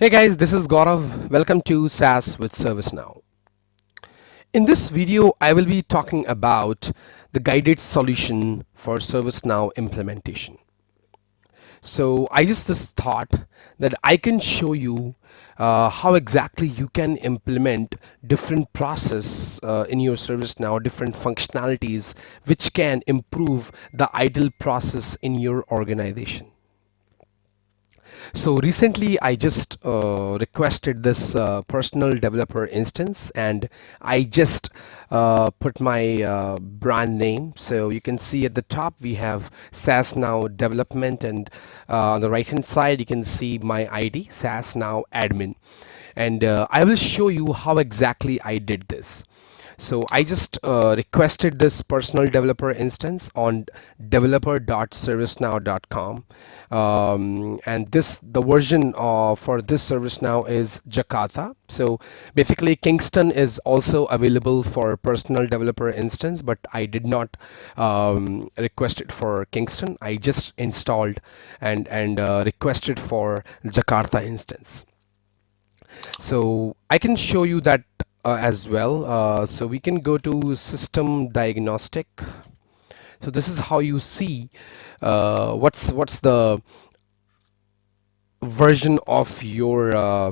Hey guys, this is Gaurav. Welcome to SaaS with ServiceNow. In this video, I will be talking about the guided solution for ServiceNow implementation. So I just thought that I can show you how exactly you can implement different process in your ServiceNow, different functionalities which can improve the ITIL process in your organization. So recently, I just requested this personal developer instance, and I just put my brand name. So you can see at the top we have SaaS Now Development, and on the right hand side you can see my ID, SaaS Now Admin. And I will show you how exactly I did this. So I just requested this personal developer instance on developer.servicenow.com. And the version for this ServiceNow is Jakarta. So basically Kingston is also available for personal developer instance, but I did not request it for Kingston. I just installed and requested for Jakarta instance. So I can show you that as well. So we can go to System Diagnostic. So this is how you see what's the version of your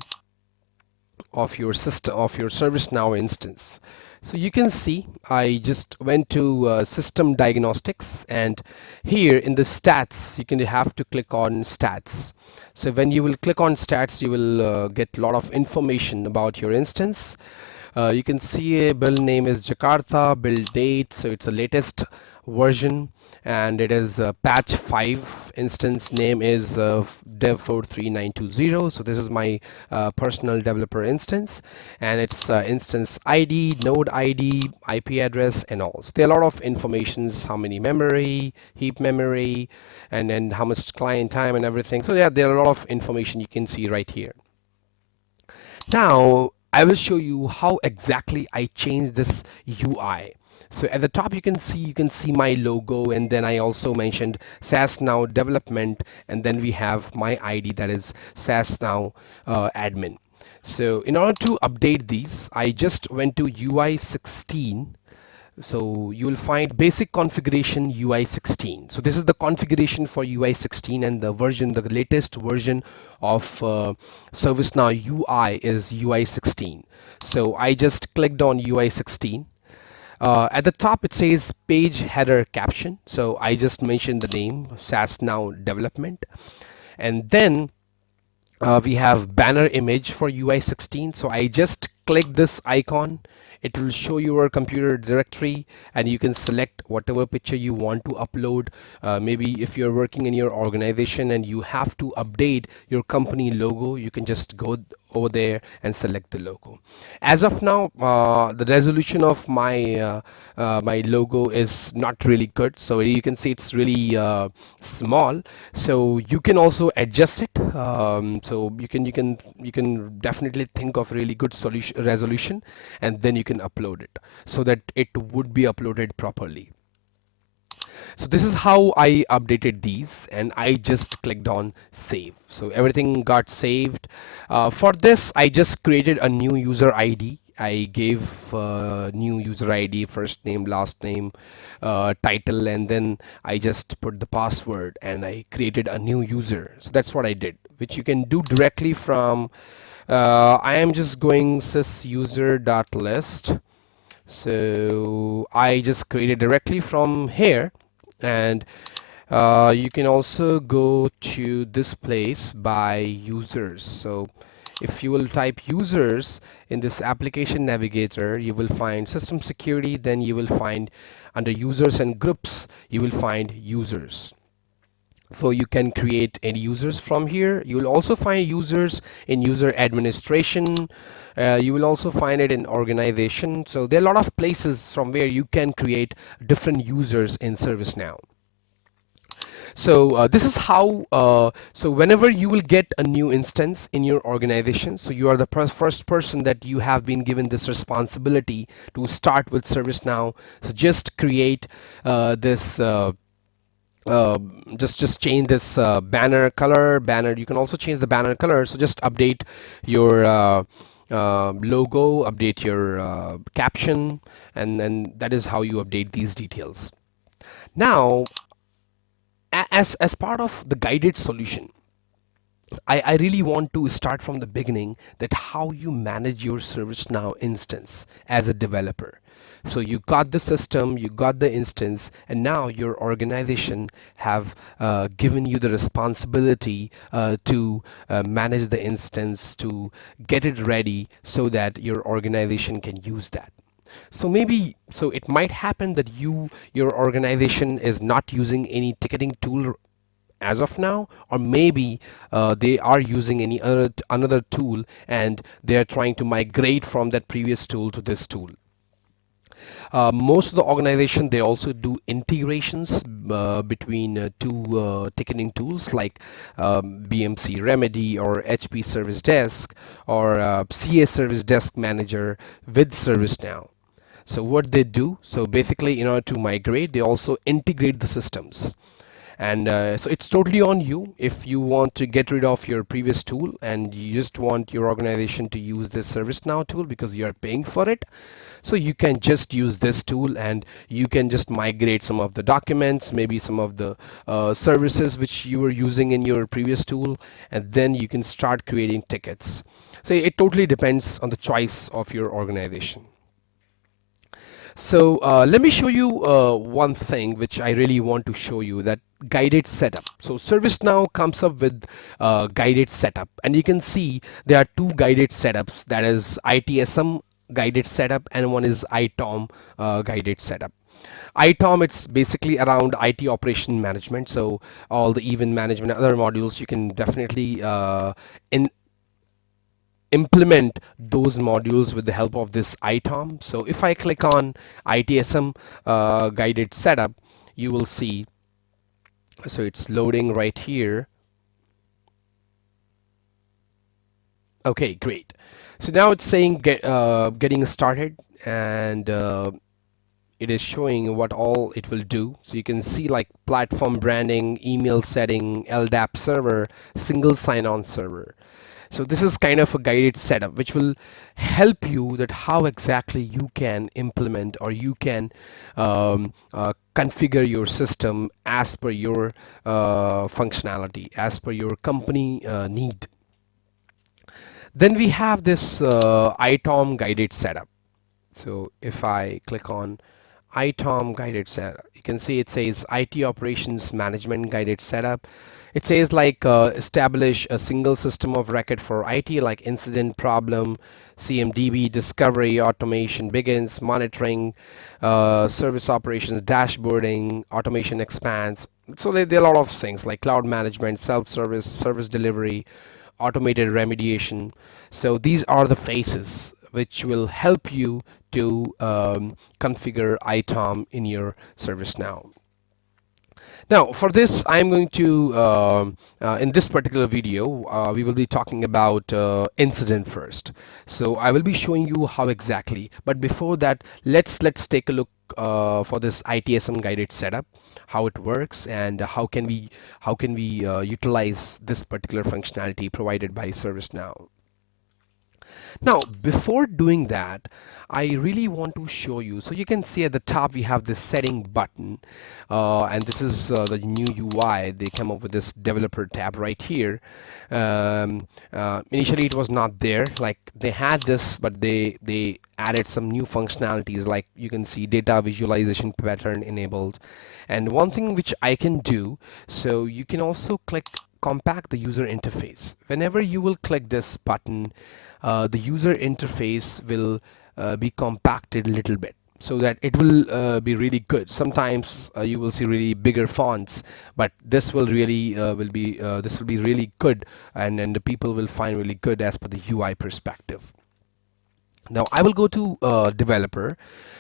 system of your ServiceNow instance. So you can see I just went to System Diagnostics, and here in the stats you can have to click on stats. So when you will click on stats, you will get a lot of information about your instance. You can see a build name is Jakarta, build date, so it's the latest version, and it is patch 5. Instance name is dev43920. So this is my personal developer instance, and it's instance ID, node ID, IP address, and all. So there are a lot of informations, how many memory, heap memory, and then how much client time and everything. So yeah, there are a lot of information you can see right here. Now, I will show you how exactly I change this UI. So at the top you can see my logo, and then I also mentioned SaaS Now Development, and then we have my ID, that is SaaS Now Admin. So in order to update these, I just went to UI 16. So you will find basic configuration UI 16. So this is the configuration for UI 16, and the version, the latest version of ServiceNow UI is UI 16. So I just clicked on UI 16. At the top it says page header caption. So I just mentioned the name SaaS Now Development, and then we have banner image for UI 16. So I just click this icon. It will show your computer directory, and you can select whatever picture you want to upload. Maybe if you're working in your organization and you have to update your company logo, you can just go over there and select the logo. As of now, the resolution of my logo is not really good, so you can see it's really small. So you can also adjust it. So you can definitely think of really good solution resolution, and then you can upload it so that it would be uploaded properly. So this is how I updated these, and I just clicked on save. So everything got saved. For this, I just created a new user ID. I gave new user ID, first name, last name, title, and then I just put the password, and I created a new user. So that's what I did, which you can do directly from. I am just going sysuser.list. So I just created directly from here, and you can also go to this place by users. So if you will type users in this application navigator, you will find system security, then you will find under users and groups, you will find users. So you can create any users from here. You will also find users in user administration. You will also find it in organization. So there are a lot of places from where you can create different users in ServiceNow. So this is how, so whenever you will get a new instance in your organization, so you are the first person that you have been given this responsibility to start with ServiceNow. So just create this just change this banner color. Banner, you can also change the banner color. So just update your logo, update your caption, and then that is how you update these details. Now, as part of the guided solution, I really want to start from the beginning that how you manage your ServiceNow instance as a developer. So you got the system, you got the instance, and now your organization have given you the responsibility to manage the instance, to get it ready so that your organization can use that. So maybe, so it might happen that your organization is not using any ticketing tool as of now, or maybe they are using any other another tool and they are trying to migrate from that previous tool to this tool. Most of the organization, they also do integrations between two ticketing tools like BMC Remedy or HP Service Desk or CA Service Desk Manager with ServiceNow. So what they do, so basically in order to migrate, they also integrate the systems. And so it's totally on you. If you want to get rid of your previous tool and you just want your organization to use this ServiceNow tool because you are paying for it, so you can just use this tool and you can just migrate some of the documents, maybe some of the services which you were using in your previous tool, and then you can start creating tickets. So it totally depends on the choice of your organization. So let me show you one thing which I really want to show you, that guided setup. So ServiceNow comes up with guided setup, and you can see there are two guided setups, that is ITSM guided setup and one is ITOM guided setup. ITOM, it's basically around IT operation management. So all the event management, other modules, you can definitely implement those modules with the help of this ITOM. So if I click on ITSM guided setup, you will see, so it's loading right here. Okay, great. So now it's saying getting started, and it is showing what all it will do. So you can see like platform branding, email setting, LDAP server, single sign-on server. So this is kind of a guided setup which will help you that how exactly you can implement or you can configure your system as per your functionality, as per your company need. Then we have this ITOM guided setup. So if I click on ITOM guided setup, you can see it says IT operations management guided setup. It says like establish a single system of record for IT, like incident, problem, CMDB, discovery, automation begins, monitoring, service operations, dashboarding, automation expands. So there are a lot of things like cloud management, self-service, service delivery, automated remediation. So these are the phases which will help you to configure ITOM in your ServiceNow. Now, for this, I'm going to, in this particular video, we will be talking about incident first. So I will be showing you how exactly. But before that, let's take a look for this ITSM guided setup, how it works, and how can we utilize this particular functionality provided by ServiceNow. Now, before doing that, I really want to show you. So you can see at the top we have this setting button, and this is the new UI. They came up with this developer tab right here. Initially, it was not there. Like they had this, but they added some new functionalities. Like you can see data visualization pattern enabled, and one thing which I can do. So you can also click compact the user interface. Whenever you will click this button, the user interface will be compacted a little bit so that it will be really good. Sometimes you will see really bigger fonts, but this will really this will be really good, and the people will find really good as per the UI perspective. Now I will go to developer.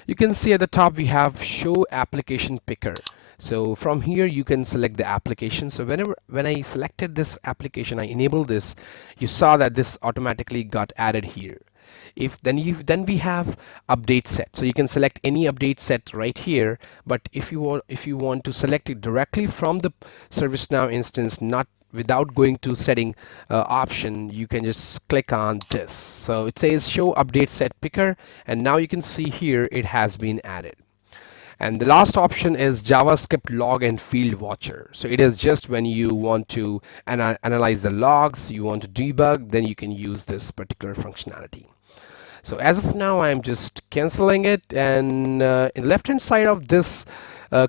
You can see at the top we have show application picker. So from here you can select the application. So when I selected this application, I enabled this, you saw that this automatically got added here. If then we have update set. So you can select any update set right here. But if you want to select it directly from the ServiceNow instance, not without going to setting option, you can just click on this. So it says show update set picker, and now you can see here it has been added. And the last option is JavaScript log and field watcher. So it is just when you want to analyze the logs, you want to debug, then you can use this particular functionality. So as of now, I'm just canceling it, and in the left-hand side of this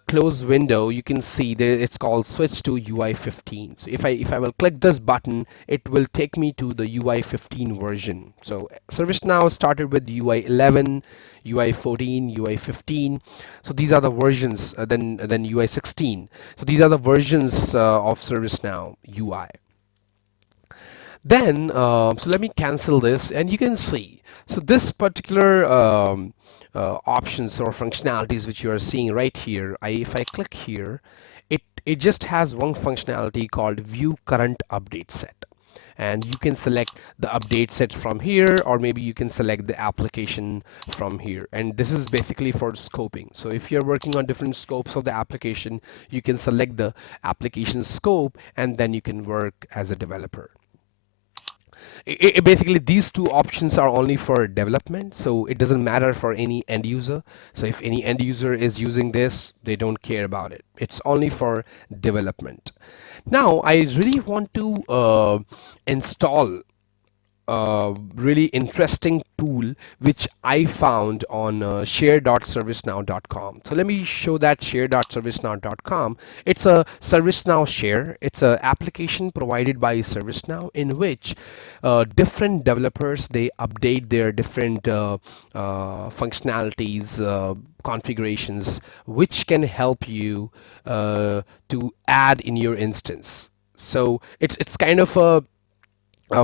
close window, you can see there it's called switch to UI 15. So if I will click this button, it will take me to the UI 15 version. So ServiceNow started with UI 11, UI 14, UI 15. So these are the versions. Then UI 16. So these are the versions of ServiceNow UI. Then, so let me cancel this, and you can see. So this particular options or functionalities which you are seeing right here, if I click here, it just has one functionality called View Current Update Set. And you can select the update set from here, or maybe you can select the application from here. And this is basically for scoping. So if you're working on different scopes of the application, you can select the application scope, and then you can work as a developer. Basically, these two options are only for development, so it doesn't matter for any end user. So if any end user is using this, they don't care about it. It's only for development. Now, I really want to install really interesting tool which I found on share.servicenow.com. So let me show that share.servicenow.com. It's a ServiceNow Share. It's an application provided by ServiceNow in which different developers they update their different functionalities, configurations, which can help you to add in your instance. So it's kind of a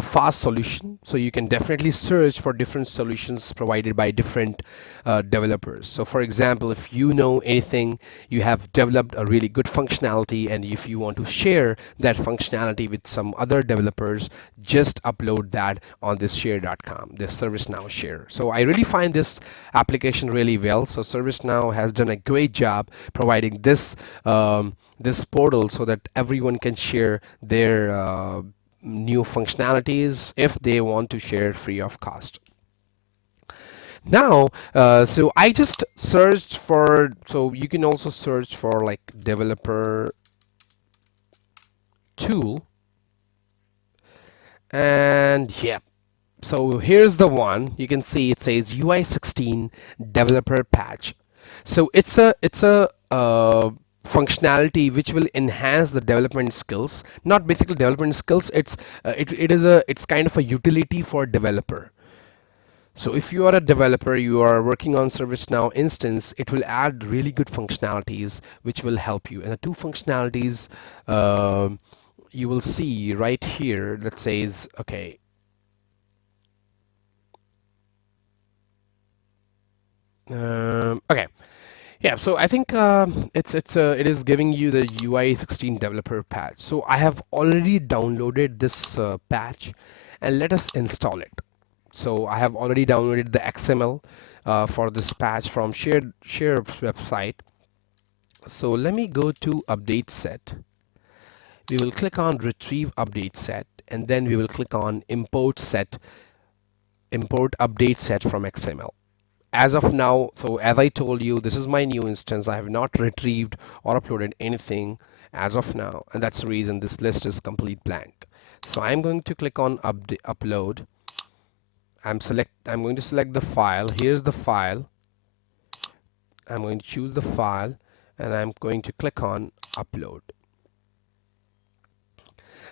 fast solution, so you can definitely search for different solutions provided by different developers. So for example, if you know anything, you have developed a really good functionality, and if you want to share that functionality with some other developers, just upload that on this share.com, this ServiceNow Share. So I really find this application really well. So ServiceNow has done a great job providing this portal so that everyone can share their new functionalities if they want to share free of cost. Now, so I just searched for, so you can also search for like developer tool, and yeah, so here's the one. You can see it says UI 16 developer patch. So it's a functionality which will enhance the development skills, not basically development skills. It's kind of a utility for developer. So if you are a developer, you are working on ServiceNow instance, it will add really good functionalities which will help you. And the two functionalities you will see right here that says, okay, okay. Yeah, so I think it is giving you the UI 16 developer patch. So I have already downloaded this patch, and let us install it. So I have already downloaded the XML for this patch from Share website. So let me go to update set. We will click on retrieve update set, and then we will click on import update set from XML. As of now, so as I told you, this is my new instance. I have not retrieved or uploaded anything as of now, and that's the reason this list is complete blank. So I'm going to click on upload. I'm going to select the file. Here's the file. I'm going to choose the file, and I'm going to click on upload.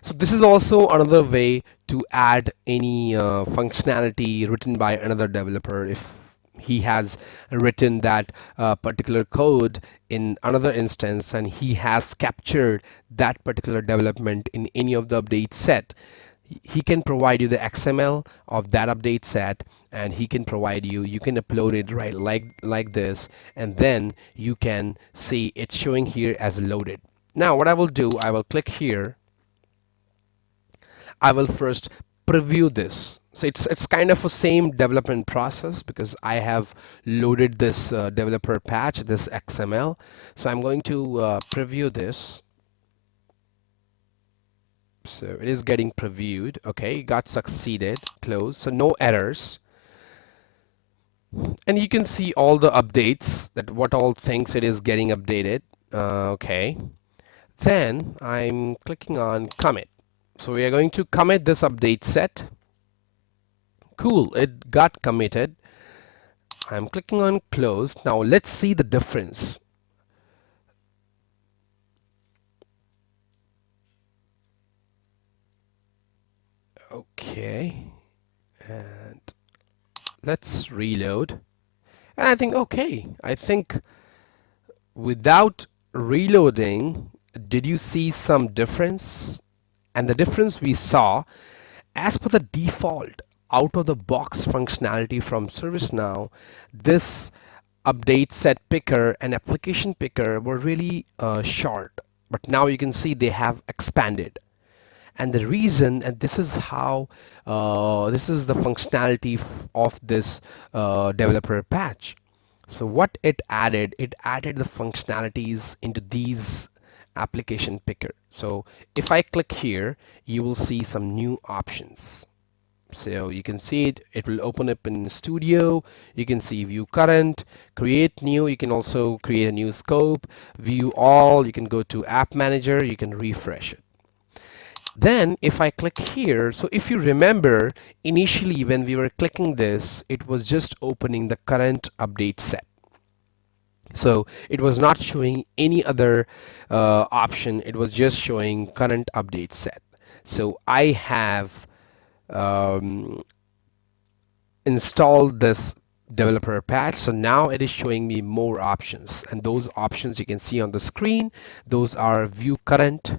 So this is also another way to add any functionality written by another developer. If he has written that particular code in another instance and he has captured that particular development in any of the update set, he can provide you the XML of that update set, and he can provide you can upload it right like this, and then you can see it's showing here as loaded. Now what I will do, I will click here. I will first preview this. So it's kind of a same development process because I have loaded this developer patch, this XML. So I'm going to preview this. So it is getting previewed. Okay, got succeeded, close. So no errors. And you can see all the updates that what all things it is getting updated. Okay. Then I'm clicking on commit. So we are going to commit this update set. Cool, it got committed. I'm clicking on close. Now let's see the difference. Okay, and let's reload. And I think, okay, I think without reloading, did you see some difference? And the difference we saw, as per the default out of the box functionality from ServiceNow, this update set picker and application picker were really short. But now you can see they have expanded. And the reason, and this is how, this is the functionality of this developer patch. So what it added the functionalities into these application picker. So if I click here, you will see some new options. So you can see it will open up in Studio. You can see view current, create new. You can also create a new scope, view all. You can go to app manager. You can refresh it. Then if I click here, so if you remember initially when we were clicking this, it was just opening the current update set. So it was not showing any other option. It was just showing current update set. So I have um, installed this developer patch. So now it is showing me more options, and those options you can see on the screen. Those are view current,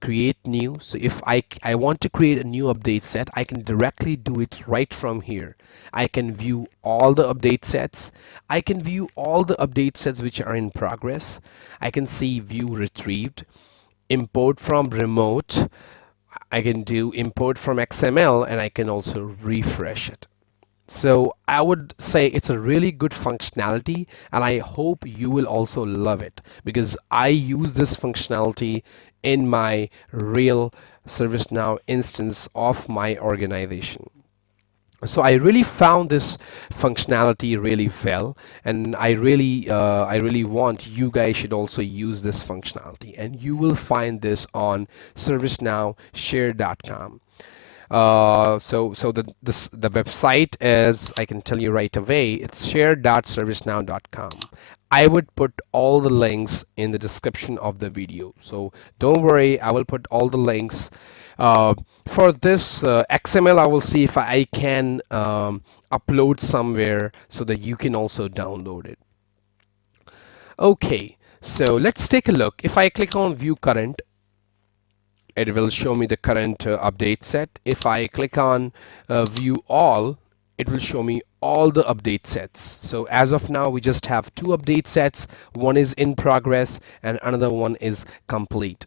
create new. So if I want to create a new update set, I can directly do it right from here. I can view all the update sets. I can view all the update sets which are in progress. I can see view retrieved, import from remote. I can do import from XML, and I can also refresh it. So I would say it's a really good functionality, and I hope you will also love it because I use this functionality in my real ServiceNow instance of my organization. So I really found this functionality really well, and I really want you guys should also use this functionality, and you will find this on ServiceNowShare.com. So the website is, I can tell you right away, it's share.servicenow.com. I would put all the links in the description of the video. So don't worry, I will put all the links. Uh, for this XML, I will see if I can upload somewhere so that you can also download it. Okay, so let's take a look. If I click on view current, it will show me the current update set. If I click on view all, it will show me all the update sets. So as of now, we just have two update sets. One is in progress and another one is complete.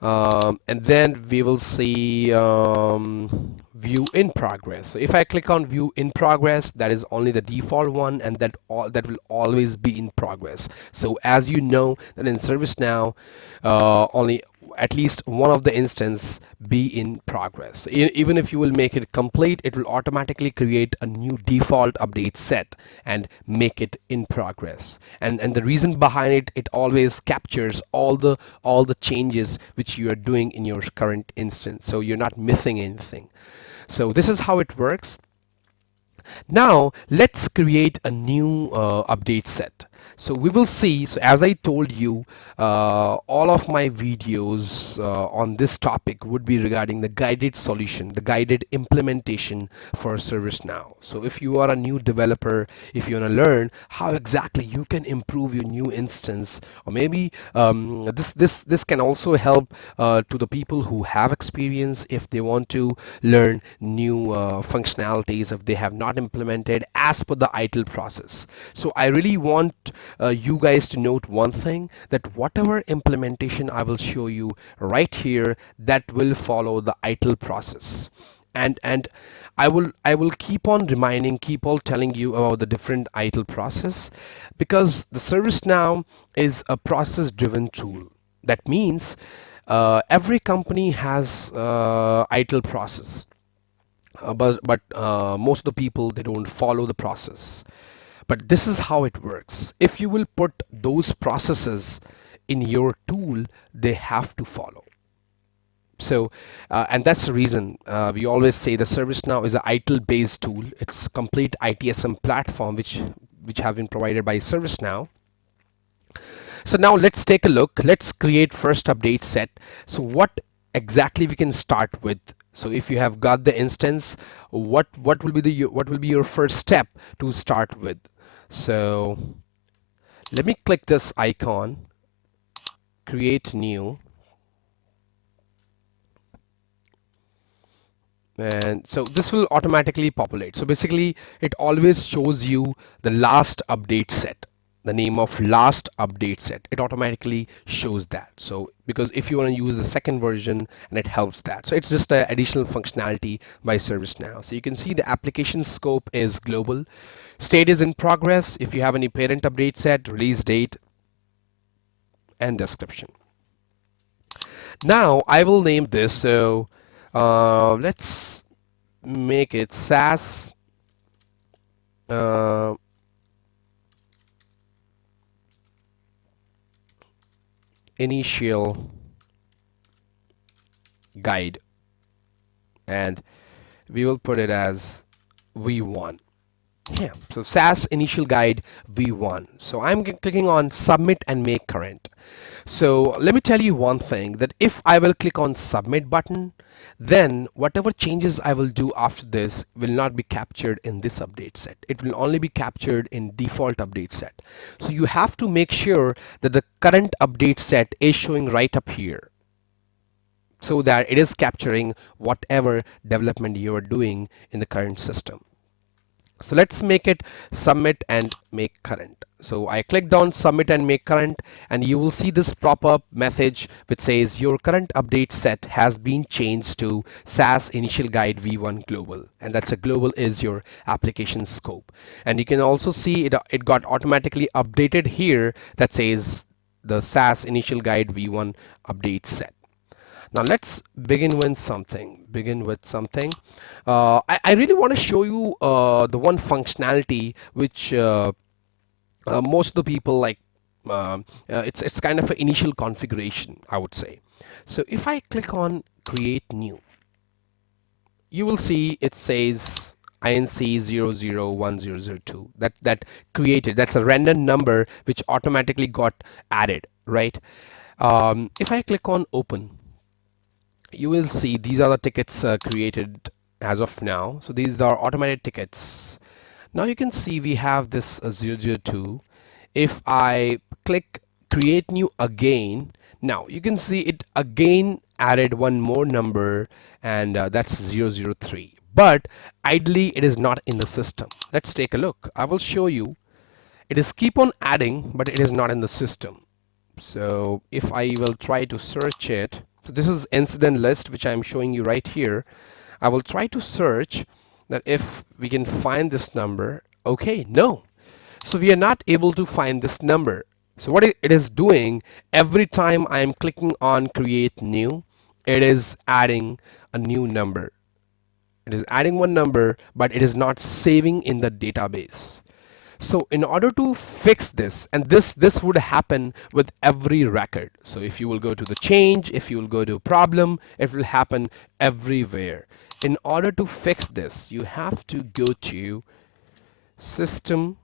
And then we will see view in progress. So if I click on view in progress, that is only the default one, and that will always be in progress. So as you know that in ServiceNow, only at least one of the instance be in progress. Even if you will make it complete, it will automatically create a new default update set and make it in progress. And the reason behind it, it always captures all the changes which you are doing in your current instance, so you're not missing anything. So this is how it works. Now let's create a new update set. So we will see, so as I told you, all of my videos on this topic would be regarding the guided solution, the guided implementation for ServiceNow. So if you are a new developer, if you want to learn how exactly you can improve your new instance, or maybe this can also help to the people who have experience if they want to learn new functionalities if they have not implemented as per the ITIL process. So I really want you guys to note one thing, that whatever implementation I will show you right here, that will follow the ITIL process. And I will keep on reminding, keep on telling you about the different ITIL process, because the ServiceNow is a process driven tool. That means every company has ITIL process, but most of the people, they don't follow the process. But this is how it works. If you will put those processes in your tool, they have to follow. So, and that's the reason we always say the ServiceNow is an ITIL-based tool. It's complete ITSM platform which have been provided by ServiceNow. So now let's take a look. Let's create first update set. So what exactly we can start with? So if you have got the instance, what will be your first step to start with? So let me click this icon, create new. And so this will automatically populate. So basically it always shows you the last update set, the name of last update set. It automatically shows that. So because if you want to use the second version, and it helps that. So it's just an additional functionality by ServiceNow. So you can see the application scope is global. State is in progress. If you have any parent update set, release date, and description. Now I will name this. So let's make it SaaS uh, initial guide, and we will put it as V1. Yeah, so SaaS initial guide V1. So I'm clicking on submit and make current. So let me tell you one thing, that if I will click on submit button, then whatever changes I will do after this will not be captured in this update set. It will only be captured in default update set. So you have to make sure that the current update set is showing right up here, so that it is capturing whatever development you are doing in the current system. So let's make it submit and make current. So I clicked on submit and make current, and you will see this pop-up message which says your current update set has been changed to SaaS initial guide V1 global, and that's a global is your application scope. And you can also see it got automatically updated here, that says the SaaS initial guide V1 update set. Now let's begin with something. I really want to show you the one functionality which most of the people like. It's kind of an initial configuration, I would say. So if I click on create new, you will see it says INC001002. That created, that's a random number which automatically got added, right? If I click on open, you will see these are the tickets created as of now. So these are automated tickets. Now you can see we have this 002. If I click create new again, now you can see it again added one more number, and that's 003. But ideally it is not in the system. Let's take a look. I will show you. It is keep on adding, but it is not in the system. So if I will try to search it, so this is incident list, which I'm showing you right here. I will try to search that if we can find this number. Okay, no. So we are not able to find this number. So what it is doing, every time I'm clicking on create new, it is adding a new number. It is adding one number, but it is not saving in the database. So in order to fix this, and this would happen with every record. So if you will go to the change, if you will go to problem, it will happen everywhere. In order to fix this, you have to go to system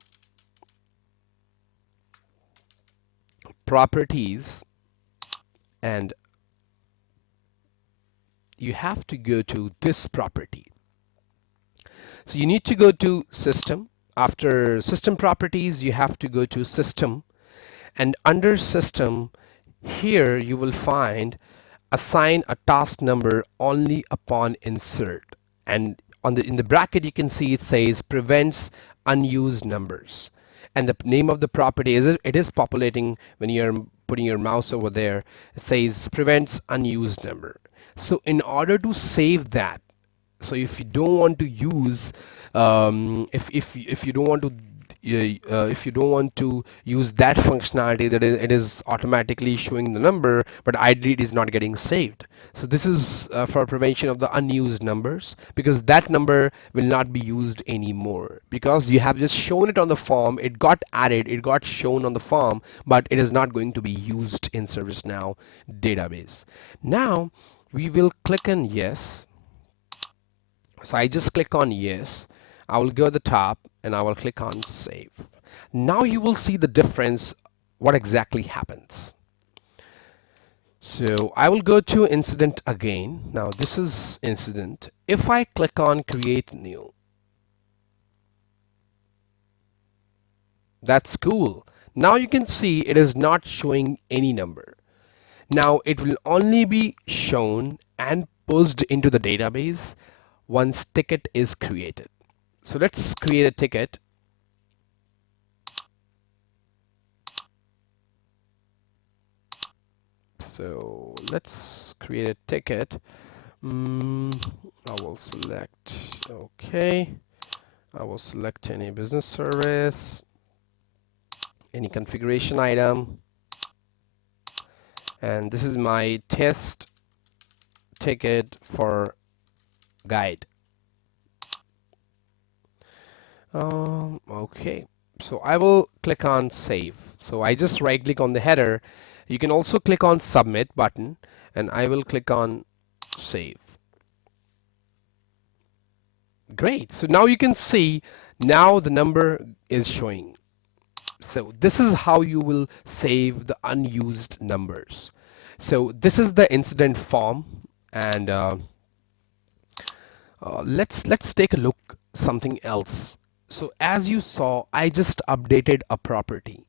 properties, and you have to go to this property. So you need to go to system. After system properties, you have to go to system, and under system, here you will find assign a task number only upon insert, and in the bracket you can see it says prevents unused numbers, and the name of the property is it is populating when you're putting your mouse over there. It says prevents unused number. So in order to save that, So if you don't want to use, if you don't want to if you don't want to use that functionality, that is, it is automatically showing the number, but ideally it is not getting saved. So this is for prevention of the unused numbers, because that number will not be used anymore, because you have just shown it on the form, it got added, it got shown on the form, but it is not going to be used in ServiceNow database. Now we will click on yes. So I just click on yes. I will go to the top and I will click on save. Now you will see the difference, what exactly happens. So I will go to incident again. Now this is incident. If I click on create new, that's cool. Now you can see it is not showing any number. Now it will only be shown and pushed into the database once ticket is created. So let's create a ticket. So let's create a ticket. I will select, okay. I will select any business service, any configuration item, and this is my test ticket for guide. Okay, so I will click on save. So I just right click on the header. You can also click on submit button, and I will click on save. Great. So now you can see now the number is showing. So this is how you will save the unused numbers. So this is the incident form, and let's take a look something else. So as you saw, I just updated a property.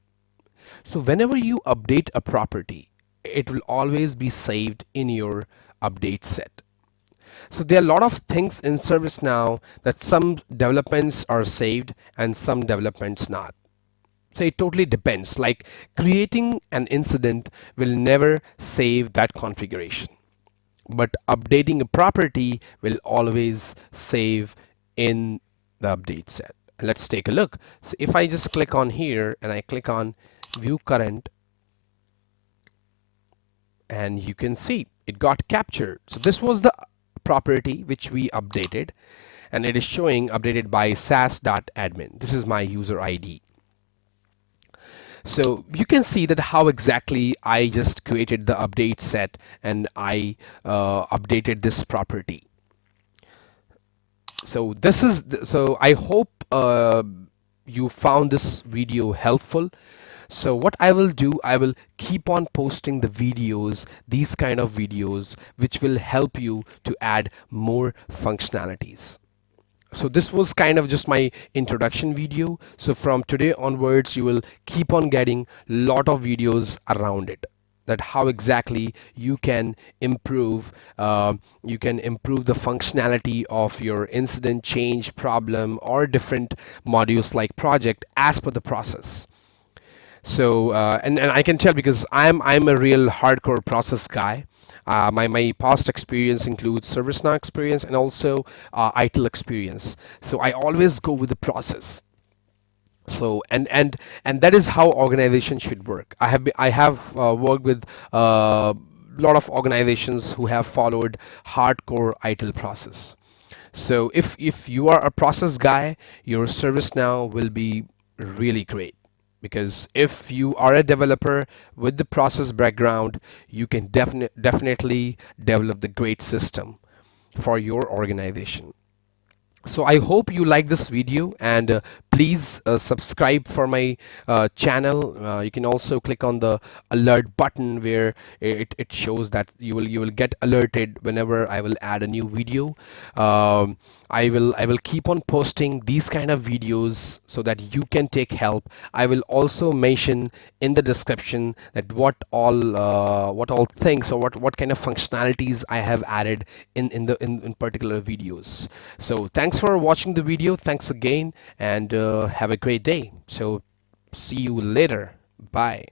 So whenever you update a property, it will always be saved in your update set. So there are a lot of things in ServiceNow that some developments are saved and some developments not. So it totally depends. Like creating an incident will never save that configuration, but updating a property will always save in the update set. Let's take a look. So if I just click on here and I click on view current, and you can see it got captured. So this was the property which we updated, and it is showing updated by sas.admin. This is my user ID. So you can see that how exactly I just created the update set and I updated this property. So this is so I hope you found this video helpful. So what I will do, I will keep on posting the videos, these kind of videos, which will help you to add more functionalities. So this was kind of just my introduction video. So from today onwards, you will keep on getting a lot of videos around it, that how exactly you can improve the functionality of your incident, change, problem, or different modules like project as per the process. So and I can tell because I'm a real hardcore process guy. My past experience includes ServiceNow experience and also ITIL experience. So I always go with the process. So and that is how organizations should work. I have worked with a lot of organizations who have followed hardcore ITIL process. So if you are a process guy, your ServiceNow will be really great. Because if you are a developer with the process background, you can definitely develop the great system for your organization. So I hope you like this video, and please subscribe for my channel. You can also click on the alert button where it shows that you will get alerted whenever I will add a new video. Um, I will keep on posting these kind of videos so that you can take help. I will also mention in the description that what all things or what kind of functionalities I have added in particular videos. So thanks for watching the video. Thanks again, and have a great day. So see you later. Bye.